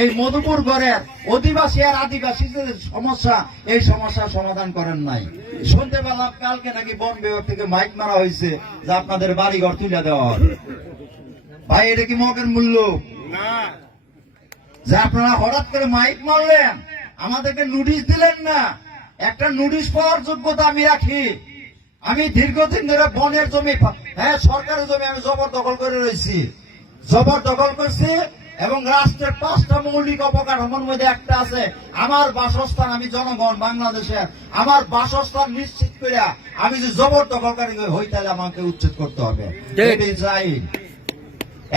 এই মধুপুর গড়ের অধিবাসী আর আদিবাসীদের সমস্যা এই সমস্যার সমাধান করেন নাই। শুনতে পেলাম কালকে নাকি বন বিভাগ থেকে মাইক মারা হয়েছে যে আপনাদের বাড়ি ঘর তুলে দেওয়া হবে। ভাই এটা কি মগের মূল্য? যে আপনারা হঠাৎ করে মাইক মারলেন আমাদেরকে নোটিশ দিলেন না। একটা নোটিশ পাওয়ার যোগ্যতা আমি রাখি। আমি দীর্ঘদিন ধরে বনের জমি হ্যাঁ সরকারের জমি আমি জবরদখল করে রয়েছি। জবরদখল করছি এবং রাষ্ট্রের পাঁচটা মৌলিক অবকাঠামোর মধ্যে একটা আছে। আমার বাসস্থান আমি জনগণ বাংলাদেশের। আমার বাসস্থান নিশ্চিত করে আমি যে জবরদখলকারী হই তাহলে আমাকে উচ্ছেদ করতে হবে। চাই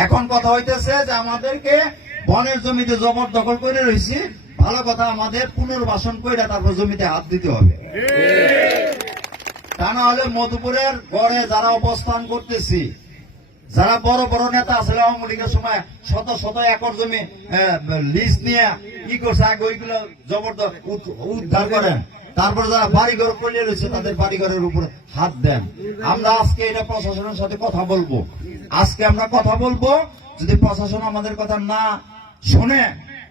এখন কথা হইতেছে যে আমাদেরকে বনের জমিতে জবর জবরদখল করে রয়েছি। ভালো কথা আমাদের পুনর্বাসন করে তারপর জমিতে হাত দিতে হবে। তা না হলে মধুপুরের গড়ে যারা অবস্থান করতেছি যারা বড় বড় নেতা আছে আওয়ামী লীগের সময় শত শত একর জমি লিস্ট নিয়ে কি করছে আগে ওইগুলো জবরদস্ত উদ্ধার করেন তারপর যারা বাড়িঘর করলে রয়েছে তাদের বাড়িঘরের উপরে হাত দেন। আমরা আজকে এটা প্রশাসনের সাথে কথা বলব। আজকে আমরা কথা বলব যদি প্রশাসন আমাদের কথা না শোনে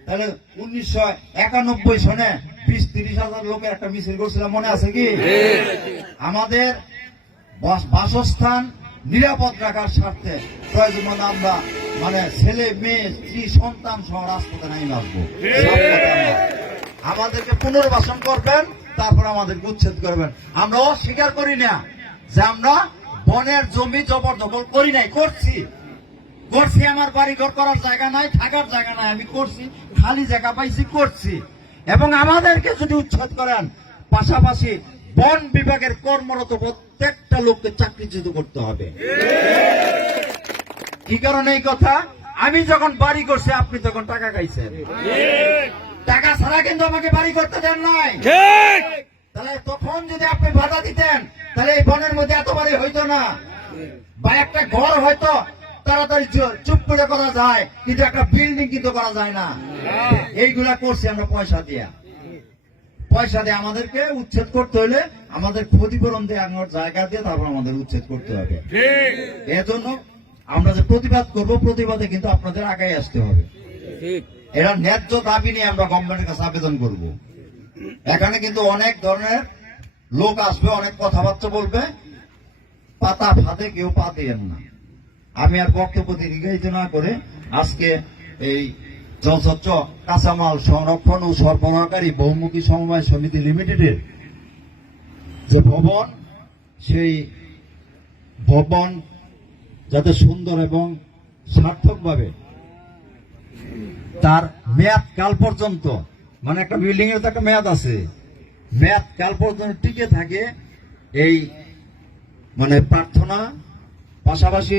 তাহলে উনিশশো একানব্বই সনে বিশ তিরিশ হাজার লোকের একটা মিছিল করছিলাম মনে আছে কি? আমাদের বাসস্থান নিরাপদ রাখার স্বার্থে প্রয়োজন আমরা মানে ছেলে মেয়ে স্ত্রী সন্তান সহ রাজপথে নাই আসব আমাদেরকে পুনর্বাসন করবেন তারপর আমাদেরকে উচ্ছেদ করবেন। আমরা অস্বীকার করি না যে আমরা বনের জমি জবরদখল করি নাই করছি। করছি আমার বাড়ি ঘর করার জায়গা নাই থাকার জায়গা নাই আমি করছি খালি জায়গা পাইছি করছি। এবং আমাদেরকে যদি উচ্ছেদ করেন পাশাপাশি বন বিভাগের কর্মরত প্রত্যেকটা লোককে চাকরিচ্যুত করতে হবে। কি কারণে এই কথা? আমি যখন বাড়ি করছি আপনি তখন টাকা খাইছেন। টাকা ছাড়া কিন্তু আমাকে বাড়ি করতে দেন নাই। তাহলে তখন যদি আপনি বাধা দিতেন তাহলে এই বনের মধ্যে এত বাড়ি হইতো না। বা একটা ঘর হয়তো তাড়াতাড়ি চুপ করে করা যায় কিন্তু একটা বিল্ডিং কিন্তু করা যায় না। এইগুলা করছি আমরা পয়সা দিয়া। পয়সা দিয়ে আমাদেরকে উচ্ছেদ করতে হলে আমাদের ক্ষতিপূরণ দিয়ে আমার জায়গা দিয়ে তারপর আমাদের উচ্ছেদ করতে হবে। এজন্য আমরা যে প্রতিবাদ করব প্রতিবাদে কিন্তু আপনাদের আগায় আসতে হবে। এরা ন্যায্য দাবি নিয়ে আমরা গভর্নমেন্টের কাছে আবেদন করব। এখানে কিন্তু অনেক ধরনের লোক আসবে অনেক কথাবার্তা বলবে। পাতা ফাঁদে কেউ পা দিয়েন না। আমি আর বক্তব্য দীর্ঘায়িত না করে আজকে এই জলস্বচ্ছ কাঁচামাল সংরক্ষণ ও সরবরাহকারী বহুমুখী সমবায় সমিতি লিমিটেডের যে ভবন, সেই ভবন যাতে সুন্দর এবং সার্থকভাবে তার মেয়াদ কাল পর্যন্ত মানে একটা বিল্ডিং এর তো একটা মেয়াদ আছে, মেয়াদ কাল পর্যন্ত টিকে থাকে এই মানে প্রার্থনা পাশাপাশি